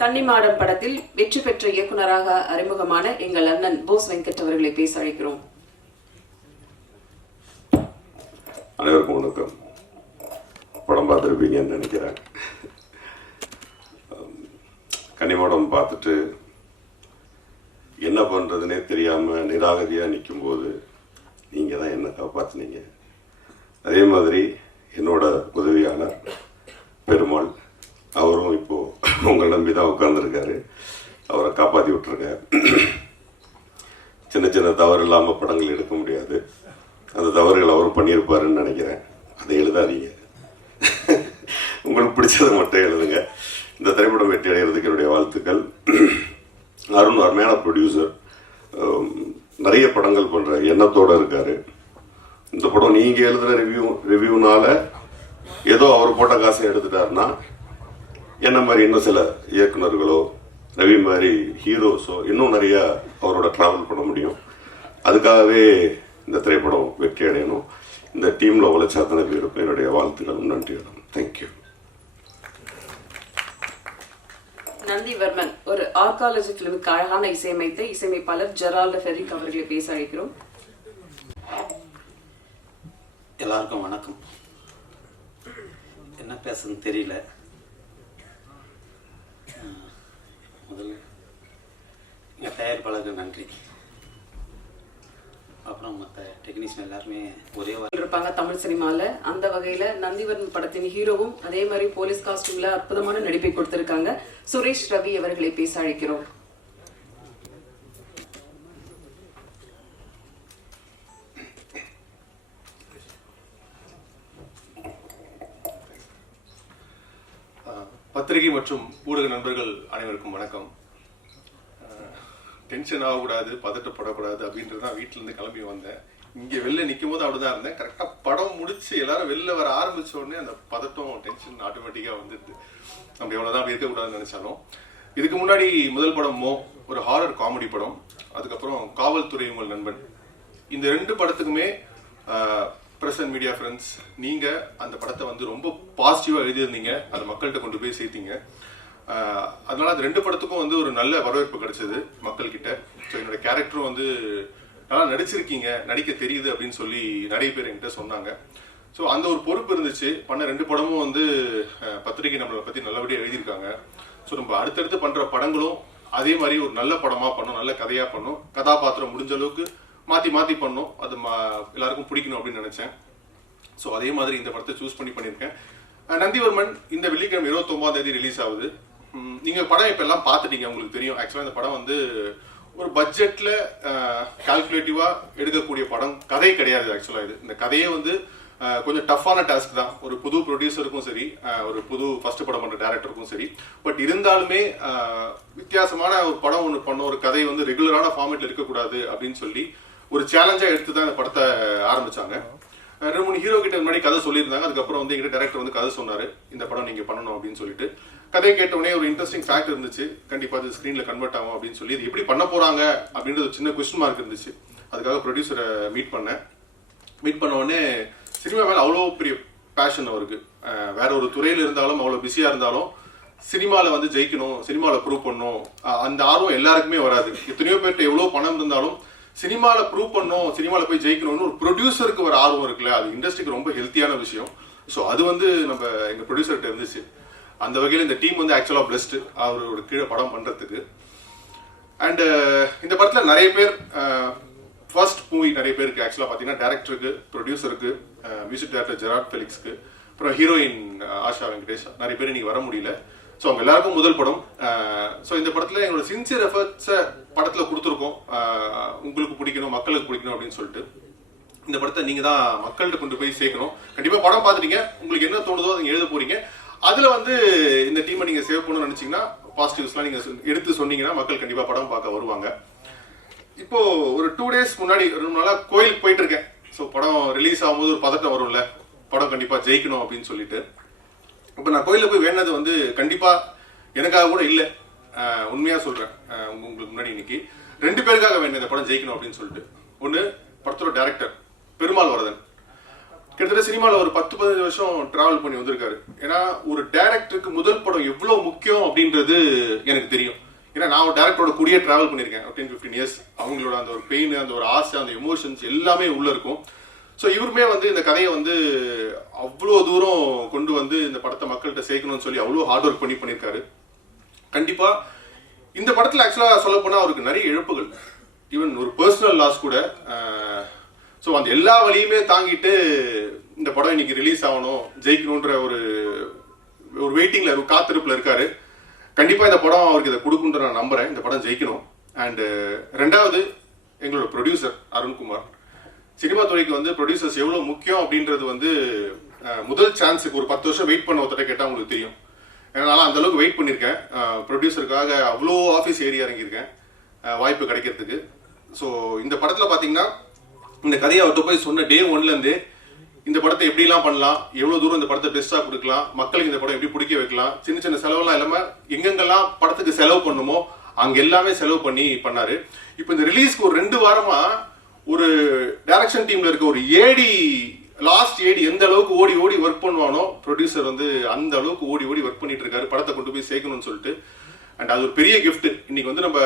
கன்னிமாடம் படத்தில் வெற்றி பெற்ற இயக்குனராக அறிமுகமான எங்கள் அண்ணன் போஸ் வெங்கட் அவர்களை பேச அழைக்கிறோம். அனைவருக்கும் வணக்கம். படம் பார்த்துருப்பீங்கன்னு நினைக்கிறேன். கன்னிமாடம் பார்த்துட்டு என்ன பண்ணுறதுனே தெரியாமல் நிராகரியாக நிற்கும்போது நீங்கள் தான் என்னை காப்பாற்றினீங்க அதே மாதிரி என்னோட உதவியாளர் பெருமாள். அவரும் இப்போது உங்களை நம்பி தான் உட்காந்துருக்காரு அவரை காப்பாற்றி விட்டுருங்க சின்ன சின்ன தவறு இல்லாமல் படங்கள் எடுக்க முடியாது. அந்த தவறுகள் அவரும் பண்ணியிருப்பாருன்னு நினைக்கிறேன். அதை எழுதாதீங்க. உங்களுக்கு பிடிச்சதை மட்டும் எழுதுங்க. இந்த திரைப்படம் வெற்றி அடைகிறதுக்கு என்னுடைய வாழ்த்துக்கள். அருண் அருமையான ப்ரொடியூசர் நிறைய படங்கள் பண்ணுற எண்ணத்தோடு இருக்காரு. இந்த படம் நீங்கள் எழுதுகிற ரிவ்யூ ரிவ்யூனால ஏதோ அவர் போட்ட காசை எடுத்துட்டாருன்னா என்ன மாதிரி இன்னும் சில இயக்குனர்களோ ரவி மாதிரி ஹீரோஸோ இன்னும் நிறைய அவரோட ட்ராவல் பண்ண முடியும். அதுக்காகவே இந்த திரைப்படம் வெற்றி அடையணும். இந்த டீமில் உழைச்சா அத்தனை பேருக்கும் என்னுடைய வாழ்த்துக்களும் நன்றிகளும். தேங்க்யூ நந்திவர்மன் ஒரு ஆர்காலஜி பிலிமுக்கு அழகான இசையமைத்த இசையமைப்பாளர் ஜெரால்ட் ஃபெரிக் அவர்களை பேச அழைக்கிறோம். எல்லாருக்கும் வணக்கம். என்ன பேசுன்னு தெரியல. முதல்ல எங்கள் தயாரிப்பாளருக்கு நன்றி. அப்புறம் மற்ற டெக்னீஷியன் எல்லாருமே ஒரே இருப்பாங்க தமிழ் சினிமால. அந்த வகையில நந்திவர்மன் படத்தின் ஹீரோவும் அதே மாதிரி போலீஸ் காஸ்டியூமில் அற்புதமான நடிப்பை கொடுத்திருக்காங்க. சுரேஷ் ரவி அவர்களை பேச அழைக்கிறோம். பத்திரிகை மற்றும் ஊடக நண்பர்கள் அனைவருக்கும் வணக்கம். டென்ஷன் ஆகக்கூடாது பதட்டப்படக்கூடாது அப்படின்றது தான் வீட்டிலேருந்து கிளம்பி வந்தேன். இங்கே வெளில நிற்கும் போது அப்படிதான் இருந்தேன். கரெக்டாக படம் முடிச்சு எல்லாரும் வெளில வர ஆரம்பித்த உடனே அந்த பதட்டம் டென்ஷன் ஆட்டோமேட்டிக்காக வந்துடுது. நம்ம எவ்வளோதான் அப்படி இருக்கக்கூடாதுன்னு நினச்சாலும். இதுக்கு முன்னாடி முதல் படம் மோ ஒரு ஹாரர் காமெடி படம். அதுக்கப்புறம் காவல்துறை உங்கள் நண்பன். இந்த ரெண்டு படத்துக்குமே பிரசன்ட் மீடியா ஃப்ரெண்ட்ஸ் நீங்கள் அந்த படத்தை வந்து ரொம்ப பாசிட்டிவாக எழுதியிருந்தீங்க. அதை மக்கள்கிட்ட கொண்டு போய் சேர்த்தீங்க. அதனால் அதனால அந்த ரெண்டு படத்துக்கும் வந்து ஒரு நல்ல வரவேற்பு கிடைச்சது மக்கள்கிட்ட. ஸோ என்னோட கேரக்டரும் வந்து நல்லா நடிச்சிருக்கீங்க நடிக்க தெரியுது அப்படின்னு சொல்லி நிறைய பேர் என்கிட்ட சொன்னாங்க. ஸோ அந்த ஒரு பொறுப்பு இருந்துச்சு. பண்ண ரெண்டு படமும் வந்து பத்திரிகை நம்மளை பற்றி நல்லபடியாக எழுதியிருக்காங்க. ஸோ நம்ம அடுத்தடுத்து பண்ணுற படங்களும் அதே மாதிரி ஒரு நல்ல படமாக பண்ணும் நல்ல கதையாக பண்ணும். கதாபாத்திரம் முடிஞ்ச அளவுக்கு மாற்றி மாற்றி பண்ணோம் அது மா எல்லாருக்கும் பிடிக்கணும் அப்படின்னு நினச்சேன். ஸோ அதே மாதிரி இந்த படத்தை சூஸ் பண்ணி பண்ணியிருக்கேன். நந்திவர்மன் இந்த வெள்ளிக்கிழமை இருபத்தொன்பதாம் தேதி ரிலீஸ் ஆகுது. நீங்கள் படம் இப்போ எல்லாம் பார்த்துட்டீங்க உங்களுக்கு தெரியும். ஆக்சுவலாக இந்த படம் வந்து ஒரு பட்ஜெட்டில் கால்குலேட்டிவாக எடுக்கக்கூடிய படம். கதை கிடையாது ஆக்சுவலாக இது. இந்த கதையே வந்து கொஞ்சம் டஃப்பான டாஸ்க் தான். ஒரு புது ப்ரொடியூசருக்கும் சரி ஒரு புது ஃபர்ஸ்ட் படம் பண்ணுற டேரக்டருக்கும் சரி. பட் இருந்தாலுமே வித்தியாசமான ஒரு படம் ஒன்று பண்ண ஒரு கதை வந்து ரெகுலரான ஃபார்மேட்டில் இருக்கக்கூடாது அப்படின்னு சொல்லி ஒரு சேலஞ்சா எடுத்து தான் இந்த படத்தை ஆரம்பிச்சாங்க. ரெண்டு மூணு ஹீரோ கிட்ட முன்னாடி கதை சொல்லியிருந்தாங்க. அதுக்கப்புறம் வந்து எங்கிட்ட டேரக்டர் வந்து கதை சொன்னாரு. இந்த படம் நீங்க பண்ணணும் அப்படின்னு சொல்லிட்டு. கதையை கேட்டவுடனே ஒரு இன்ட்ரெஸ்டிங் ஃபேக்ட் இருந்துச்சு. கண்டிப்பா அது ஸ்க்ரீனில் கன்வெர்ட் ஆகும் அப்படின்னு சொல்லி இது எப்படி பண்ண போறாங்க அப்படின்றது ஒரு சின்ன கொஸ்டின் மார்க் இருந்துச்சு. அதுக்காக ப்ரொடியூசரை மீட் பண்ணேன். மீட் பண்ண உடனே சினிமா மேல அவ்வளோ பெரிய பேஷன் அவருக்கு. வேற ஒரு துறையில இருந்தாலும் அவ்வளோ பிஸியா இருந்தாலும் சினிமாவில் வந்து ஜெயிக்கணும் சினிமாவில் ப்ரூவ் பண்ணணும். அந்த ஆர்வம் எல்லாருக்குமே வராது. எத்தனையோ பேர்கிட்ட எவ்வளோ பணம் இருந்தாலும் சினிமாவில் ப்ரூவ் பண்ணும் சினிமாவில் போய் ஜெயிக்கணும்னு ஒரு ப்ரொடியூசருக்கு ஒரு ஆர்வம் இருக்குல்ல அது இண்டஸ்ட்ரிக்கு ரொம்ப ஹெல்த்தியான விஷயம். ஸோ அது வந்து நம்ம எங்கள் ப்ரொடியூசர்கிட்ட இருந்துச்சு. அந்த வகையில் இந்த டீம் வந்து ஆக்சுவலாக பெஸ்ட்டு அவரோட கீழே படம் பண்ணுறதுக்கு அண்டு இந்த படத்தில் நிறைய பேர் ஃபர்ஸ்ட் மூவி நிறைய பேருக்கு ஆக்சுவலாக பார்த்தீங்கன்னா டேரக்டருக்கு ப்ரொடியூசருக்கு மியூசிக் டேரக்டர் ஜெராட் ஃபெலிக்ஸ்க்கு அப்புறம் ஹீரோயின் ஆஷா வெங்கடேஷ். நிறைய பேர் இன்னைக்கு வர முடியல. ஸோ அவங்க எல்லாருக்கும் முதல் படம். ஸோ இந்த படத்தில் எங்களோட சின்சியர் எஃபர்ட்ஸை படத்தில் கொடுத்துருக்கோம். உங்களுக்கு பிடிக்கணும் மக்களுக்கு பிடிக்கணும் அப்படின்னு சொல்லிட்டு. இந்த படத்தை நீங்கள் தான் மக்கள்கிட்ட கொண்டு போய் சேர்க்கணும். கண்டிப்பாக படம் பார்த்துட்டீங்க. உங்களுக்கு என்ன தோணுதோ அதை எழுத போகிறீங்க அதில் வந்து இந்த டீமை நீங்கள் சேவ் பண்ணணும்னு நினச்சிங்கன்னா பாசிட்டிவ்ஸ்லாம் நீங்கள் சொ- எடுத்து சொன்னீங்கன்னா மக்கள் கண்டிப்பாக படம் பார்க்க வருவாங்க. இப்போ ஒரு டூ டேஸ் முன்னாடி ரெண்டு நாளாக கோயிலுக்கு போயிட்டு இருக்கேன். ஸோ படம் ரிலீஸ் ஆகும்போது ஒரு பதட்டம் வரும்ல. படம் கண்டிப்பாக ஜெயிக்கணும் அப்படின்னு சொல்லிட்டு. இப்போ நான் கோயிலில் போய் வேணது வந்து கண்டிப்பாக எனக்காக கூட இல்லை. உண்மையாக சொல்கிறேன் உங்களுக்கு முன்னாடி இன்னைக்கு. ரெண்டு பேருக்காக வேணும் இந்த படம் ஜெயிக்கணும் அப்படின்னு சொல்லிட்டு. ஒன்று படத்தோட டேரக்டர் பெருமாள் வரதன் கிட்டத்தட்ட சினிமாவில் ஒரு பத்து பதினஞ்சு வருஷம் ட்ராவல் பண்ணி வந்திருக்காரு. ஏன்னா ஒரு டேரக்டருக்கு முதல் படம் எவ்வளோ முக்கியம் அப்படின்றது எனக்கு தெரியும். ஏன்னா நான் ஒரு டேரக்டரோட கூடிய ட்ராவல் பண்ணியிருக்கேன். டென் ஃபிஃப்டீன் இயர்ஸ் அவங்களோட அந்த ஒரு பெயின் அந்த ஒரு ஆசை அந்த எமோஷன்ஸ் எல்லாமே உள்ளே இருக்கும். ஸோ இவருமே வந்து இந்த கதையை வந்து அவ்வளோ தூரம் கொண்டு வந்து இந்த படத்தை மக்கள்கிட்ட சேர்க்கணும்னு சொல்லி அவ்வளோ ஹார்ட் ஒர்க் பண்ணி பண்ணியிருக்காரு. கண்டிப்பாக இந்த படத்தில் ஆக்சுவலாக சொல்ல போனால் அவருக்கு நிறைய இழப்புகள். ஈவன் ஒரு பர்சனல் லாஸ் கூட ஸோ அந்த எல்லா வழியுமே தாங்கிட்டு இந்த படம் இன்னைக்கு ரிலீஸ் ஆகணும் ஜெயிக்கணுன்ற ஒரு ஒரு வெயிட்டிங்கில் ஒரு காத்திருப்பில் இருக்காரு. கண்டிப்பாக இந்த படம் அவருக்கு இதை கொடுக்குன்ற நான் நம்புகிறேன் இந்த படம் ஜெயிக்கணும். அண்டு ரெண்டாவது எங்களோட ப்ரொடியூசர் அருண்குமார். சினிமா துறைக்கு வந்து ப்ரொடியூசர்ஸ் எவ்வளோ முக்கியம் அப்படின்றது வந்து முதல் சான்ஸுக்கு ஒரு பத்து வருஷம் வெயிட் பண்ண ஒருத்தட்ட கேட்டால் உங்களுக்கு தெரியும். என்னால் அந்த அளவுக்கு வெயிட் பண்ணியிருக்கேன் ப்ரொடியூசருக்காக அவ்வளோ ஆஃபீஸ் ஏறி இறங்கியிருக்கேன். வாய்ப்பு கிடைக்கிறதுக்கு. ஸோ இந்த படத்தில் பார்த்தீங்கன்னா இந்த கதையை அவர்கிட்ட போய் சொன்ன டே ஒன்லேருந்து இந்த படத்தை எப்படிலாம் பண்ணலாம்? எவ்வளோ தூரம் இந்த படத்தை பெஸ்ட்டாக கொடுக்கலாம்? மக்களுக்கு இந்த படம் எப்படி பிடிக்க வைக்கலாம்? சின்ன சின்ன செலவெல்லாம் இல்லாமல் எங்கெங்கெல்லாம் படத்துக்கு செலவு பண்ணுமோ அங்கே எல்லாமே செலவு பண்ணி பண்ணாரு. இப்போ இந்த ரிலீஸ்க்கு ஒரு ரெண்டு வாரமாக ஒரு டைரக்ஷன் டீம்ல இருக்க ஒரு ஏடி லாஸ்ட் ஏடி எந்த அளவுக்கு ஓடி ஓடி ஒர்க் பண்ணுவானோ ப்ரொடியூசர் வந்து அந்த அளவுக்கு ஓடி ஓடி ஒர்க் பண்ணிட்டு இருக்காரு. படத்தை கொண்டு போய் சேர்க்கணும்னு சொல்லிட்டு. அண்ட் அது ஒரு பெரிய கிஃப்ட் இன்னைக்கு வந்து நம்ம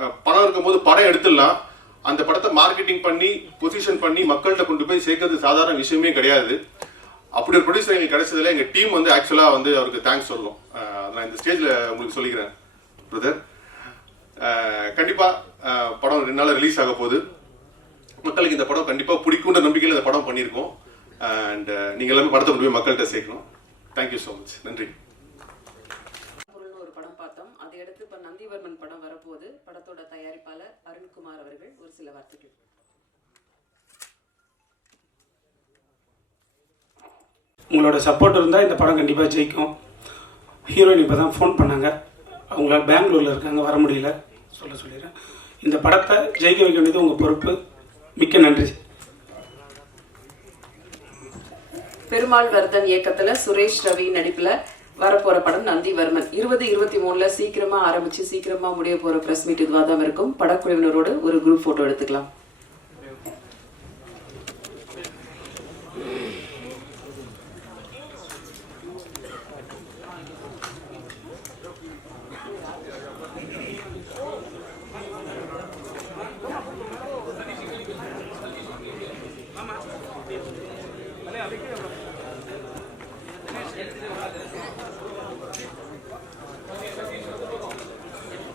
அஹ், பணம் இருக்கும்போது படம் எடுத்துடலாம். அந்த படத்தை மார்க்கெட்டிங் பண்ணி பொசிஷன் பண்ணி மக்கள்கிட்ட கொண்டு போய் சேர்க்கறது சாதாரண விஷயமே கிடையாது. அப்படி ஒரு ப்ரொடியூசர் எங்களுக்கு கிடைச்சதுல எங்க டீம் வந்து ஆக்சுவலா வந்து அவருக்கு தேங்க்ஸ் சொல்லணும். நான் இந்த ஸ்டேஜ்ல உங்களுக்கு சொல்லிக்கிறேன் பிரதர் கண்டிப்பா படம் ரெண்டு நாள் ரிலீஸ் ஆக போகுது. மக்களுக்கு இந்த படம் கண்டிப்பா பிடிக்குன்ற நம்பிக்கையில் இந்த படம் பண்ணியிருக்கோம். அண்ட் நீங்க எல்லாமே படத்தை கொண்டு போய் மக்கள்கிட்ட சேர்க்கணும். தேங்க்யூ ஸோ மச் நன்றி. ஒரு படம் பார்த்தோம். அதை அடுத்து இப்ப நந்திவர்மன் படம் வரப்போகுது. படத்தோட தயாரிப்பாளர் அருண்குமார் அவர்கள் ஒரு சில வார்த்தைகள். உங்களோட சப்போர்ட் இருந்தால் இந்த படம் கண்டிப்பாக ஜெயிக்கும். ஹீரோயின் இப்போ தான் ஃபோன் பண்ணாங்க. அவங்கள பெங்களூரில் இருக்காங்க. வர முடியல. சொல்ல சொல்லிடுறேன். இந்த படத்தை ஜெயிக்க வைக்க வேண்டியது உங்கள் பொறுப்பு. மிக்க நன்றி. பெருமாள் வர்தன் இயக்கத்துல சுரேஷ் ரவி நடிப்புல வரப்போற படம் நந்திவர்மன். இருபது இருபத்தி மூணுல சீக்கிரமா ஆரம்பிச்சு சீக்கிரமா முடிய போற பிரஸ் மீட் இதுவாக தான் இருக்கும். படக்குழுவினரோடு ஒரு குரூப் போட்டோ எடுத்துக்கலாம்.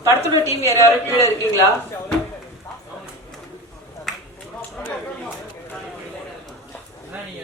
படத்தோட டீம் யார் யாரும் கீழே இருக்கீங்களா? நீங்க?